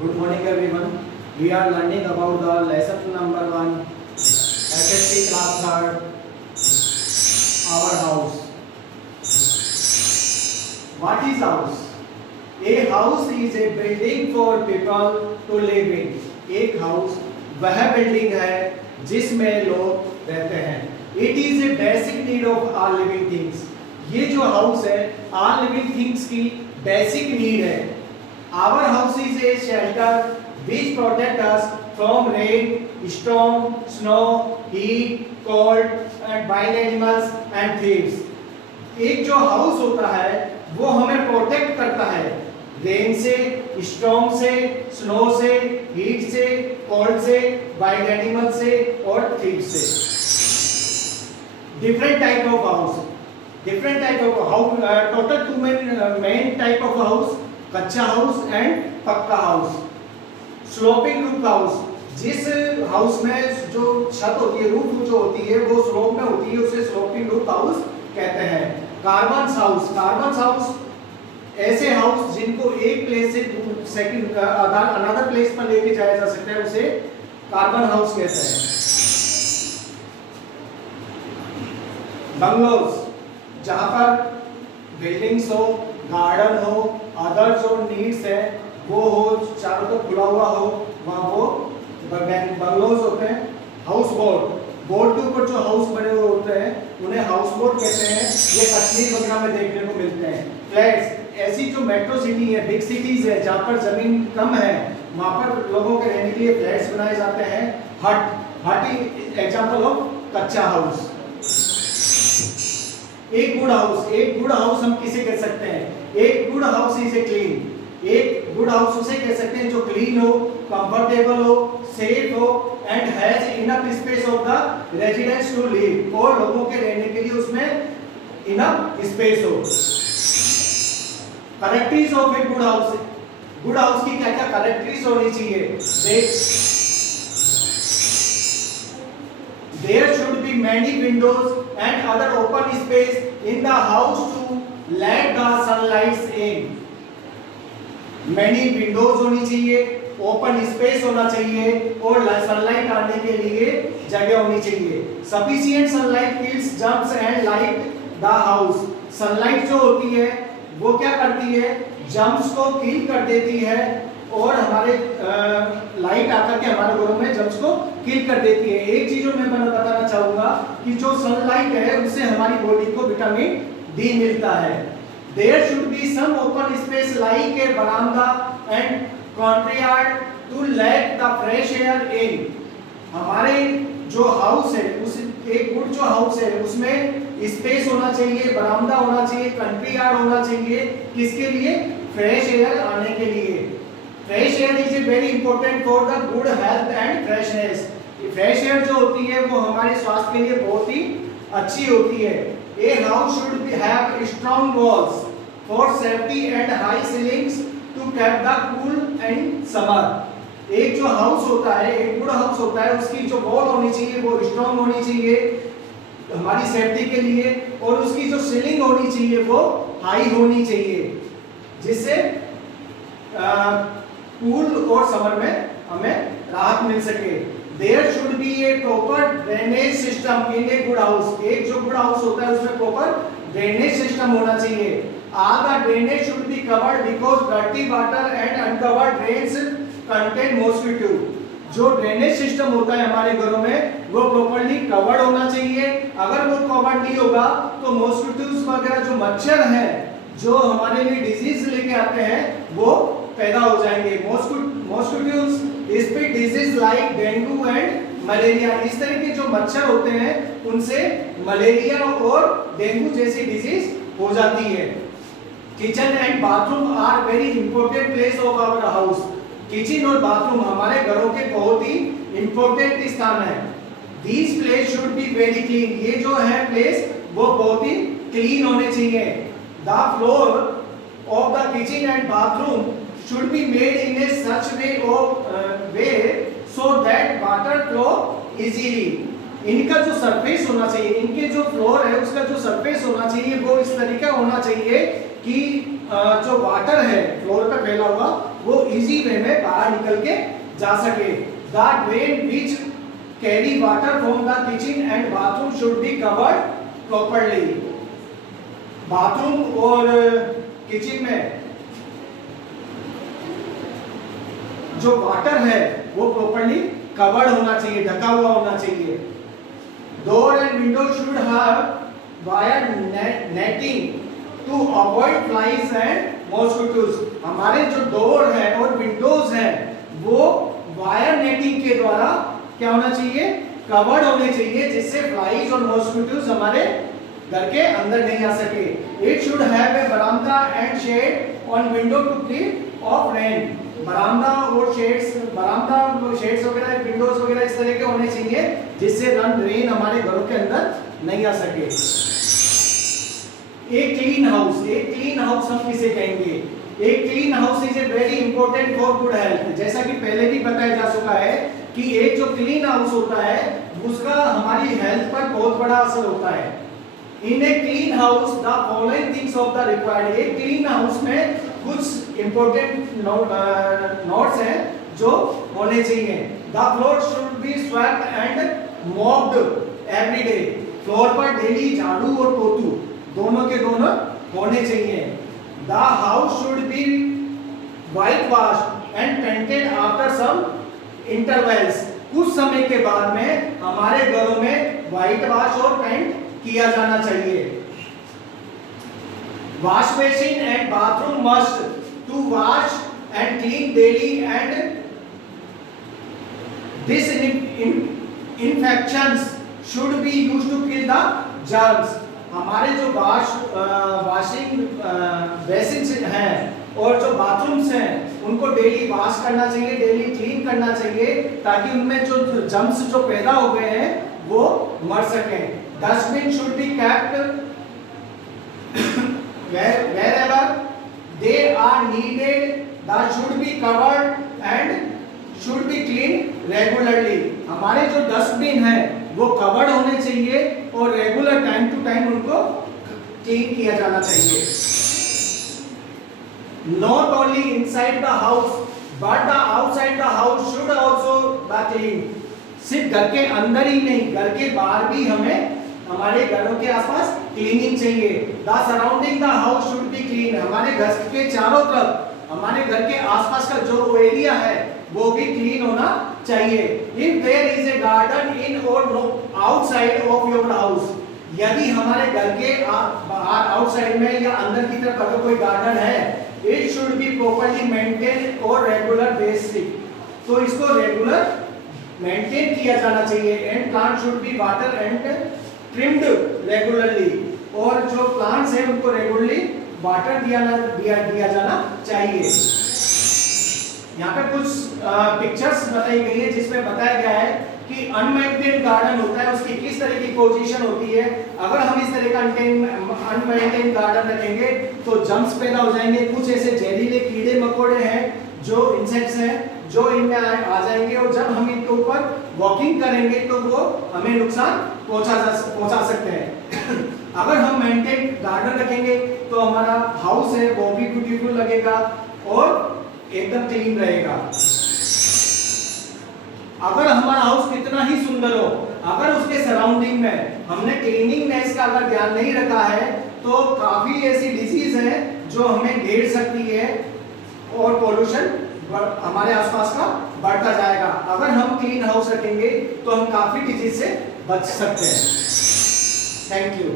Good morning everyone. We are learning about the lesson number 1, SST class 3rd, our house. What is house? A house is a building for people to live in. एक house वह building है जिसमें लोग रहते हैं. It is a basic need of all living things. ये जो house है all living things की basic need है. Our house is a shelter which protect us from rain, storm, snow, heat, cold, and wild animals and thieves. एक जो house होता है वो हमें प्रोटेक्ट करता है रेन से, स्टॉर्म से, स्नो से, हीट से, कोल्ड से, वाइल्ड एनिमल से और थीव से. Different type of house, different type of house, total 2 main type of house, कच्चा हाउस एंड पक्का हाउस. स्लोपिंग रूफ हाउस, जिस हाउस में जो छत होती है, रूफ जो होती है वो स्लोप में होती है, उसे स्लोपिंग रूफ हाउस कहते हैं. कार्बन हाउस, कार्बन हाउस ऐसे हाउस जिनको एक प्लेस से सेकंड अनदर प्लेस पर लेके जाया जा सकता है, उसे कार्बन हाउस कहते हैं. बंगलोज, जहां पर बिल्डिंग्स हो, गार्डन हो, अदर जो नीड्स है वो हो, चारों तरफ खुला हुआ हो, वहां वो बंगलोज होते हैं. हाउस बोट, बोट के ऊपर जो हाउस बने हुए होते हैं उन्हें हाउस बोट कहते हैं. ये कश्मीर वगैरह में देखने को मिलते हैं. फ्लैट्स, ऐसी जो मेट्रो सिटी है, बिग सिटीज है जहाँ पर जमीन कम है, वहाँ पर लोगों के रहने के लिए फ्लैट्स बनाए जाते हैं. हट, हट इज एग्जांपल ऑफ कच्चा हाउस. एक गुड हाउस, एक गुड हाउस हम किसे कह सकते हैं? एक good house is a clean. एक गुड हाउस उसे कह सकते हैं जो क्लीन हो, कंफर्टेबल हो, सेफ हो and has enough space of the residents to live, और लोगों के रहने के लिए उसमें इनफ स्पेस हो. Characteristics of a good house, good house की क्या क्या कैरेक्टरिस्टिक्स होनी चाहिए? There should be many windows and other open space in the house to let the sunlight in. Many windows होनी चाहिए, ओपन स्पेस होना चाहिए और सनलाइट आने के लिए जगह होनी चाहिए. Sufficient sunlight kills germs and light the house. Sunlight जो होती है वो क्या करती है? जर्म्स को किल कर देती है और हमारे लाइट आकर के हमारे घरों में जर्म्स को किल कर देती है. एक चीज और मैं बताना चाहूंगा कि जो सनलाइट है उससे हमारी बॉडी को विटामिन डी मिलता है. There should be some open space like a veranda and courtyard to let the fresh air in. हमारे जो हाउस है, उस एक गुड जो हाउस है उसमें स्पेस होना चाहिए, बरामदा होना चाहिए, कंट्री यार्ड होना चाहिए. किसके लिए? फ्रेश एयर आने के लिए. Fresh air is very important for the good health and freshness. Fresh air जो होती है वो हमारे स्वास्थ्य के लिए बहुत ही अच्छी होती है. A house should have strong walls for safety and high ceilings to keep the cool in summer. एक जो हाउस होता है, एक गुड हाउस होता है, उसकी जो वॉल होनी चाहिए वो स्ट्रॉन्ग होनी चाहिए हमारी सेफ्टी के लिए, और उसकी जो सीलिंग होनी चाहिए वो हाई होनी चाहिए, जिससे कूल और समर में हमें राहत मिल सके. There should be a proper drainage system in a good house. एक जो गुड हाउस होता है उसमें प्रॉपर ड्रेनेज सिस्टम होना चाहिए. All the drainage should be covered because dirty water and uncovered drains contain mosquito. जो ड्रेनेज सिस्टम होता है हमारे घरों में वो प्रॉपर्ली कवर्ड होना चाहिए. अगर वो कवर्ड नहीं होगा तो मॉस्किटोज वगैरह जो मच्छर हैं जो हमारे लिए डिजीज लेके आते हैं वो पैदा हो जाएंगे. Mosquitoes spread disease like dengue and malaria. इस तरह के जो मच्छर होते हैं उनसे मलेरिया और डेंगू जैसी डिजीज हो जाती है. Kitchen and bathroom are very important place of our house. Kitchen और बाथरूम हमारे घरों के बहुत ही इंपॉर्टेंट स्थान है. These place should be very clean. ये जो है प्लेस वो बहुत ही क्लीन होने चाहिए. The floor of the kitchen and bathroom should be made in a such way so that water flow easily. इनका जो सरफेस होना चाहिए, इनके जो फ्लोर है उसका जो सरफेस होना चाहिए वो इस तरीका होना चाहिए कि जो वाटर है फ्लोर पे फैला हुआ वो इजी वे में बाहर निकल के जा सके। The drain which carry water from the kitchen and bathroom should be covered properly. Bathroom और किचन में जो वाटर है वो प्रॉपर्ली कवर्ड होना चाहिए, ढका हुआ होना चाहिए। Door and window should have wire netting to avoid flies and mosquitoes. हमारे जो डोर है और विंडोज है वो वायर नेटिंग के द्वारा क्या होना चाहिए, कवर्ड होने चाहिए, जिससे फ्लाइज और मॉस्किटोज हमारे घर के अंदर नहीं आ सके। इट शुड हैव ए बरामदा and shade on window to keep off rain. बरामदा और शेड्स, बरामदा शेड्स वगैरह, विंडोज वगैरह इस तरह के होने चाहिए जिससे रेन हमारे घरों के अंदर नहीं आ सके। एक क्लीन हाउस, एक क्लीन हाउस हम किसे कहेंगे? एक clean house is a very important for good health. जैसा कि पहले भी बताया जा चुका है कि एक जो क्लीन हाउस होता है उसका हमारी हेल्थ पर बहुत बड़ा असर होता है। In a clean house the following things of the required. एक क्लीन हाउस में कुछ इंपॉर्टेंट नोट्स हैं जो होने चाहिए। The floor should be swept and mopped every day. Floor पर डेली झाड़ू और पोतू दोनों के दोनों होने चाहिए। The house should be whitewash and painted after some intervals. कुछ समय के बाद में हमारे घरों में व्हाइट वॉश और पेंट किया जाना चाहिए। Wash basin and bathroom must to wash and clean daily and this infections should be used to kill the germs. हमारे जो वॉशिंग बेसिन हैं और जो बाथरूम्स हैं उनको डेली वॉश करना चाहिए, डेली क्लीन करना चाहिए, ताकि उनमें जो जर्म्स जो पैदा हो गए हैं वो मर सकें। Dustbin should be kept wherever they are needed. That should be covered and should be cleaned regularly. हमारे जो डस्टबिन है वो कवर्ड होने चाहिए और रेगुलर टाइम टू टाइम उनको क्लीन किया जाना चाहिए। Not only inside the house but the outside the house should also be clean. सिर्फ घर के अंदर ही नहीं, घर के बाहर भी हमें हमारे घरों के आसपास क्लीनिंग चाहिए। The surrounding the house should B clean. हमारे घर के चारों तरफ, हमारे घर के आसपास का जो एरिया है वो भी क्लीन होना चाहिए। If there is a garden in और आउटसाइड ऑफ योर हाउस, यदि हमारे घर के बाहर आउटसाइड में या अंदर की तरफ अगर कोई गार्डन है, it should be properly maintain और रेगुलर बेसिस। तो इसको रेगुलर मेंटेन किया जाना चाहिए। And plant should be water and trimmed regularly. और जो प्लांट्स हैं उनको रेगुलरली वाटर दिया जाना चाहिए। यहाँ पे कुछ पिक्चर्स बताई गई है जिसमें बताया गया है कि अनमेंटेन गार्डन होता है, उसकी किस तरह की पोजीशन होती है। अगर हम इस तरह का अनमेंटेन गार्डन रखेंगे तो जर्म्स पैदा हो जाएंगे। कुछ ऐसे जहरीले कीड़े मकोड़े हैं जो इंसेक्ट्स हैं जो इनमें आ जाएंगे और जब हम इनके ऊपर वॉकिंग करेंगे तो वो हमें नुकसान पहुंचा सकते हैं। अगर हम मेंटेन गार्डन रखेंगे तो हमारा हाउस है वो भी ब्यूटीफुल लगेगा और एकदम क्लीन रहेगा। अगर हमारा हाउस कितना ही सुंदर हो, अगर उसके सराउंडिंग में हमने क्लीनिंगनेस का अगर ध्यान नहीं रखा है तो काफी ऐसी डिजीज है जो हमें घेर सकती है और पोल्यूशन हमारे आसपास का बढ़ता जाएगा। अगर हम क्लीन हाउस रखेंगे तो हम काफी डिजीज से बच सकते हैं। Thank you.